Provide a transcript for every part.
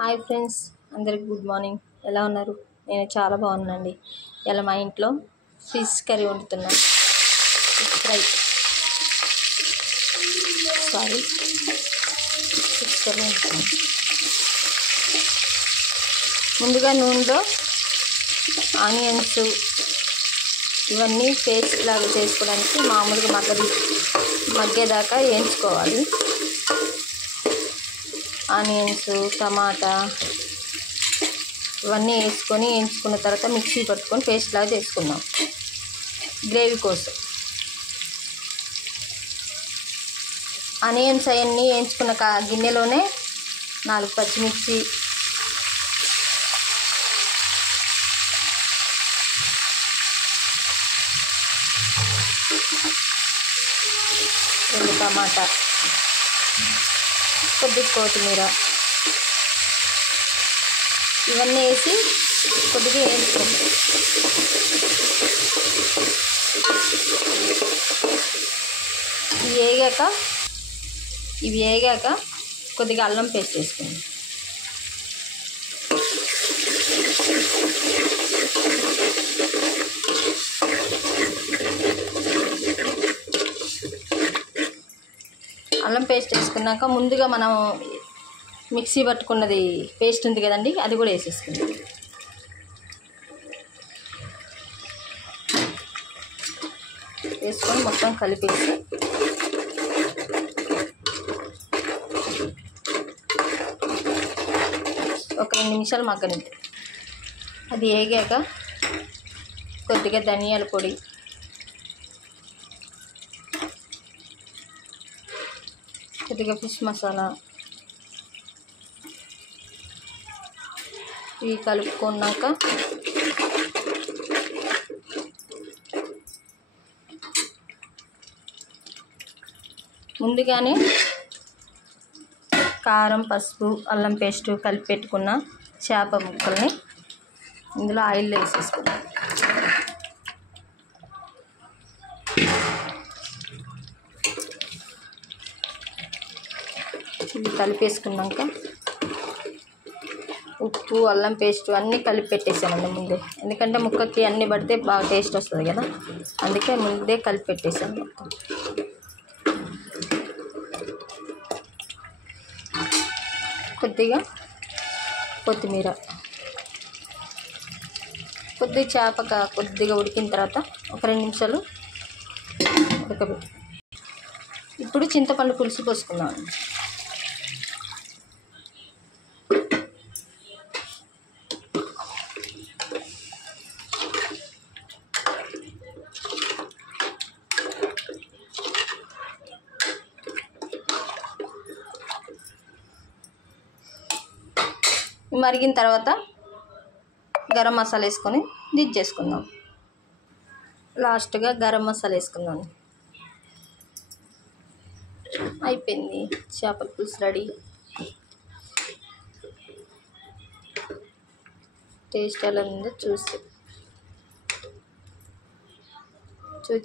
Hi friends, అందరికి good morning. ఎలా ఉన్నారు? నేను చాలా బాగున్నానండి. ఇలా మా ఇంట్లో ఫిష్ కర్రీ వండుతున్నాను. ఫిష్ కర్రీ వండుతున్నాను. ముందుగా నూనెలో ఆనియన్స్ ఇవన్నీ పేస్ట్ లాగా చేసుకోవడానికి మామూలుగా మగ్గేదాకా వేయించుకోవాలి. ఆనియన్స్, టమాటా ఇవన్నీ వేయించుకున్న తర్వాత మిక్సీ పట్టుకొని పేస్ట్ లాగా చేసుకుందాం గ్రేవీ కోసం. ఆనియన్స్ అవన్నీ వేయించుకున్న గిన్నెలోనే 4 పచ్చిమిర్చి, రెండు టమాటా, కొద్దిగా కొత్తిమీర ఇవన్నీ వేసి కొద్దిగా వేయించుకోండి. ఇవి వేగాక కొద్దిగా అల్లం పేస్ట్ వేసుకోండి. అల్లం పేస్ట్ వేసుకున్నాక ముందుగా మనం మిక్సీ పట్టుకున్నది పేస్ట్ ఉంది కదండి, అది కూడా వేసేసుకుందాం. వేసుకొని మొత్తం కలిపేసి ఒక 2 నిమిషాలు మగ్గనిద్దాం. అది వేగాక కొద్దిగా ధనియాల పొడి, కొద్దిగా ఫిష్ మసాలా ఇవి కలుపుకున్నాక ముందుగానే కారం, పసుపు, అల్లం పేస్టు కలిపి పెట్టుకున్న చేప ముక్కల్ని ఇందులో ఆయిల్లో వేసేసుకున్నాం. ఇది కలిపేసుకున్నాక ఉప్పు, అల్లం పేస్టు అన్నీ కలిపి పెట్టేసానండి ముందే. ఎందుకంటే ముక్కకి అన్నీ పడితే బాగా టేస్ట్ వస్తుంది కదా, అందుకే ముందే కలిపి పెట్టేసాను మొత్తం. కొద్దిగా కొత్తిమీర, కొద్దిగా ఉడికిన తర్వాత ఒక 2 నిమిషాలు ఉడకబెట్టి ఇప్పుడు చింతపండు పులుసు పోసుకుందాం. మరిగిన తర్వాత గరం మసాలా వేసుకొని దించేసుకుందాం. లాస్ట్గా గరం మసాలా వేసుకుందాం. అయిపోయింది, చేపల పులుసు రెడీ. టేస్ట్ ఎలా ఉందో చూసి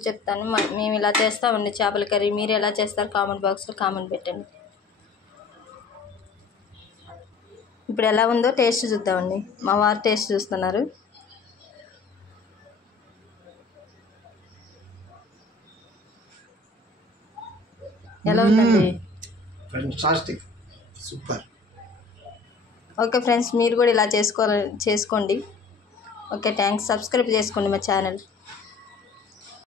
చెప్తాను. మేము ఇలా చేస్తామండి చేపల కర్రీ. మీరు ఎలా చేస్తారు కామెంట్ బాక్స్లో కామెంట్ పెట్టండి. ఇప్పుడు ఎలా ఉందో టేస్ట్ చూద్దామండి. మా వారు టేస్ట్ చూస్తున్నారు. ఎలా ఉందండి? Fantastic, super. ఓకే ఫ్రెండ్స్, మీరు కూడా ఇలా చేసుకోండి. Okay, thanks. సబ్స్క్రైబ్ చేసుకోండి మా ఛానల్.